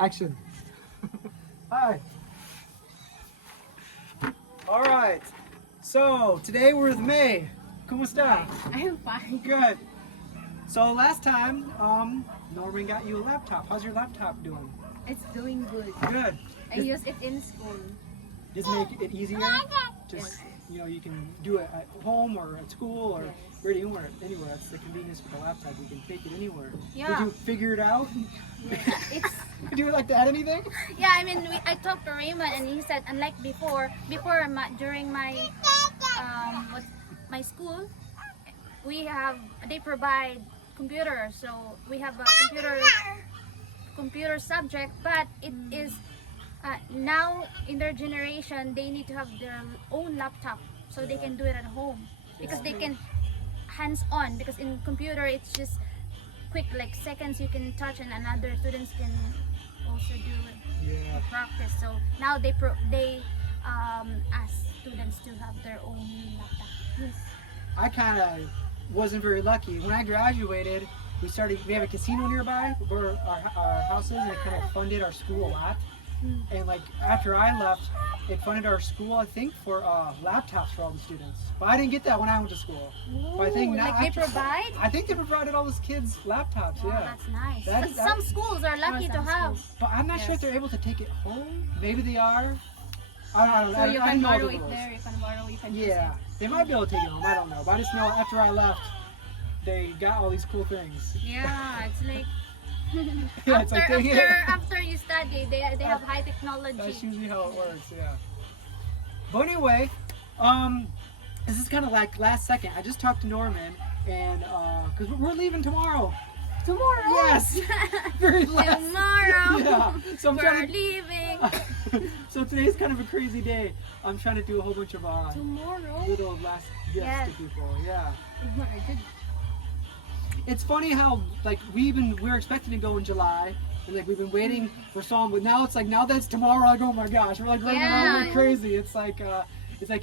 Action. Hi. All right. So today we're with Mhay. Kumusta? I am fine. Good. So last time, Norman got you a laptop. How's your laptop doing? It's doing good. Good. I use it in school. Just make it easier. Just you can do it at home or at school or really anywhere. That's the convenience with the laptop. You can take it anywhere. Yeah. Did you figure it out? It's Did you like to add anything? Yeah, I mean, I talked to Raymond and he said, unlike during my my school, they provide computers, so we have a computer subject, but it is now in their generation they need to have their own laptop so they can do it at home because they can hands-on, because in computer it's just quick, like seconds you can touch and another students can also do it practice. So now they ask students to have their own laptop. Yes. I kind of wasn't very lucky. When I graduated, we have a casino nearby where our house is, and it kind of funded our school a lot. And like after I left, it funded our school, I think, for laptops for all the students. But I didn't get that when I went to school. But I think now Like they provide? I think they provided all those kids laptops. Oh, Yeah. that's nice. That- But some schools are lucky to have. But I'm not sure if they're able to take it home. Maybe they are. I don't know. So you I can didn't know borrow the it rules. there, you can borrow, you can use Yeah, they might be able to take it home. I don't know. But I just know after I left, they got all these cool things. Yeah, it's like Yeah, it's like taking it. after you study, they have high technology. That's usually how it works, yeah. But anyway, this is kind of like last second. I just talked to Norman, and because we're leaving tomorrow. Tomorrow? Yes. Very last. Tomorrow, Yeah. So I'm we're trying to. leaving. So today's kind of a crazy day. I'm trying to do a whole bunch of Tomorrow? little last gifts Yes. to people. Yeah. I did. It's funny how like we're expecting to go in July, and like we've been waiting for some, but now it's like now that it's tomorrow, like oh my gosh, we're like running around like crazy. It's like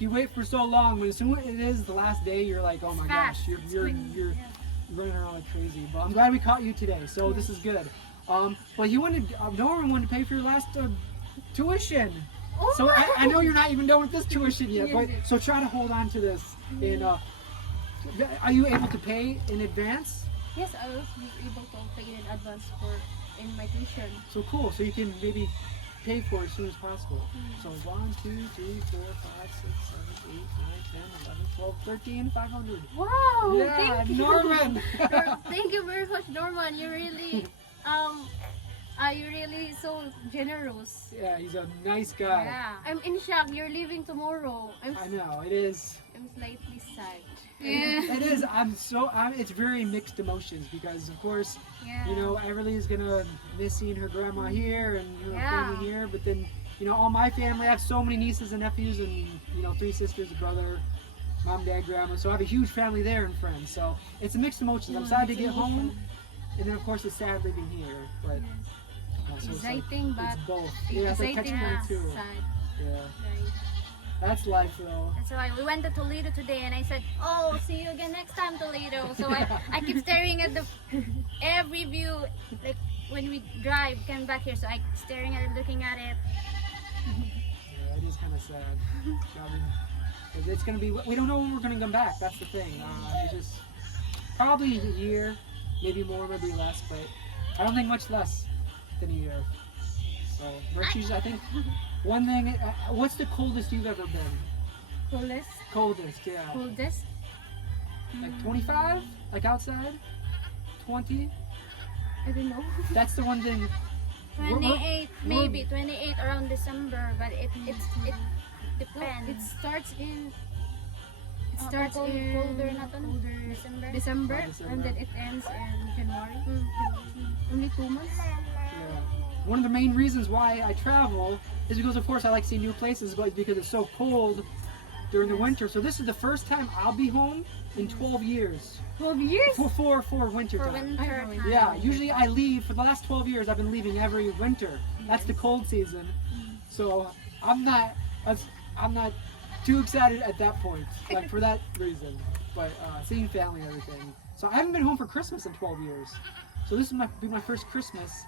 you wait for so long, but as soon as it is the last day, you're like oh my gosh, you're running around like crazy. But I'm glad we caught you today, so this is good. Well, Norman wanted to pay for your last tuition. Oh So I know you're not even done with this tuition yet, but so try to hold on to this. And are you able to pay in advance? Yes, I was able to pay in advance in my tuition. So cool. So you can maybe pay for it as soon as possible. So 1, 2, 3, 4, 5, 6, 7, 8, 9, 10, 11, 12, 13, 500. Wow! Yeah, Thank you. Norman. Thank you very much, Norman. You're really so generous. Yeah, he's a nice guy. Yeah. I'm in shock. You're leaving tomorrow. I know it is. I'm slightly sad. Yeah. It is. It's very mixed emotions because of course, Yeah. you know, Everly's gonna miss seeing her grandma here and her family here, but then all my family. I have so many nieces and nephews, and 3 sisters, a brother, mom, dad, grandma. So I have a huge family there and friends. So it's a mixed emotions. I'm sad to get home, and then of course it's sad living here. But so Exciting, it's but both. Yeah, it's like exciting, catch 22. sad. Yeah, Right. that's life though. That's why we went to Toledo today, and I said, "Oh, see you again next time, Toledo." So I keep staring at every view, like when we came back here. So I staring at it, looking at it. Yeah, it is kind of sad. I mean, 'cause it's gonna be. We don't know when we're gonna come back. That's the thing. It's just probably a year, maybe more, maybe less, but I don't think much less than a year. So Richie's, I think, one thing. What's the coldest you've ever been? Coolest? Coldest, yeah. Coldest? Like 25, like outside. 20. I don't know. That's the one thing. 28, maybe 28 around December, but it depends. It starts in colder na to, December, December. and then it ends in January. Only 2 months. Yeah. One of the main reasons why I travel is because, of course, I like seeing new places, but because it's so cold during the winter. So this is the first time I'll be home in 12 years. 12 years? For winter For time. winter time. Yeah, usually I leave, for the last 12 years, I've been leaving every winter. That's the cold season. So I'm not too excited at that point, like for that reason. But seeing family and everything. So I haven't been home for Christmas in 12 years. So this is be my first Christmas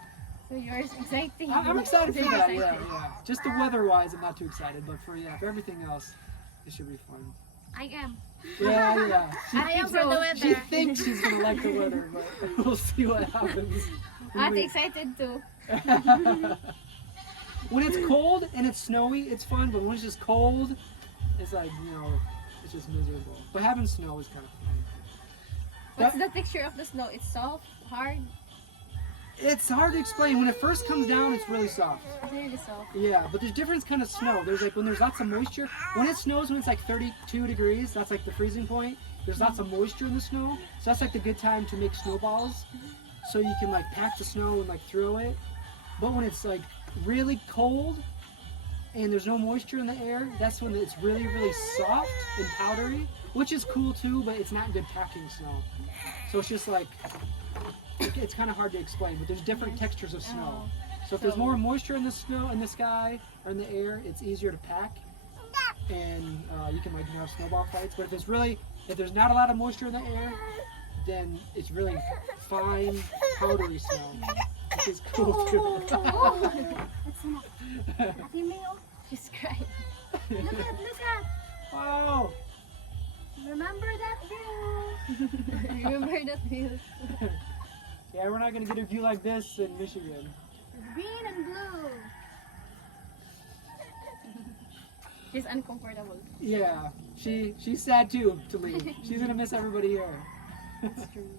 So yours exciting. I'm excited for Very that. Yeah, excited. yeah. Just the weather-wise, I'm not too excited, but for everything else, it should be fun. I am. Yeah, yeah. I am for the weather. She thinks she's gonna like the weather, but we'll see what happens. I'm excited too. When it's cold and it's snowy, it's fun, but when it's just cold, it's like, it's just miserable. But having snow is kind of fun. What's the texture of the snow? It's soft, hard, It's hard to explain. When it first comes down, it's really soft. really soft. Yeah, but there's different kind of snow. There's like when there's lots of moisture. When it snows, when it's like 32 degrees, that's like the freezing point. There's lots of moisture in the snow, so that's like the good time to make snowballs. So you can like pack the snow and like throw it. But when it's like really cold and there's no moisture in the air, that's when it's really, really soft and powdery, which is cool too, but it's not good packing snow. So it's just like, it's kind of hard to explain, but there's different textures of snow. So if there's more moisture in the snow, in the sky, or in the air, it's easier to pack, and you can have snowball fights. But if there's not a lot of moisture in the air, then it's really fine, powdery snow, which is cool too. She's crying. Look at. Wow. Remember that view? Remember that view? Yeah, we're not gonna get a view like this in Michigan. Green and blue. She's uncomfortable. Yeah, she's sad too to leave. She's gonna miss everybody here. That's true.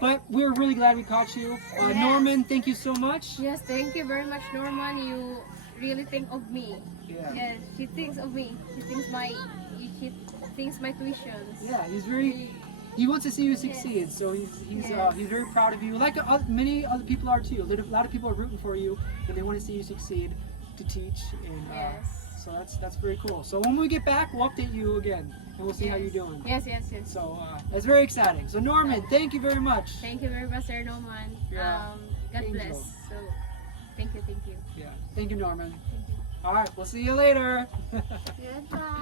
But we're really glad we caught you. Yes. Norman, thank you so much. Yes, thank you very much, Norman. You really think of me. Yeah. Yes, she thinks of me. She thinks my tuitions. Yeah, he wants to see you succeed, so he's very proud of you. Like many other people are too. A lot of people are rooting for you, and they want to see you succeed to teach. And Yes. so that's very cool. So when we get back, we'll update you again, and we'll see how you're doing. Yes. So it's very exciting. So Norman, thank you very much. Thank you very much, Sir Norman. Yeah. God Angel. bless. So, thank you. Yeah, thank you, Norman. Thank you. All right, we'll see you later. Goodbye.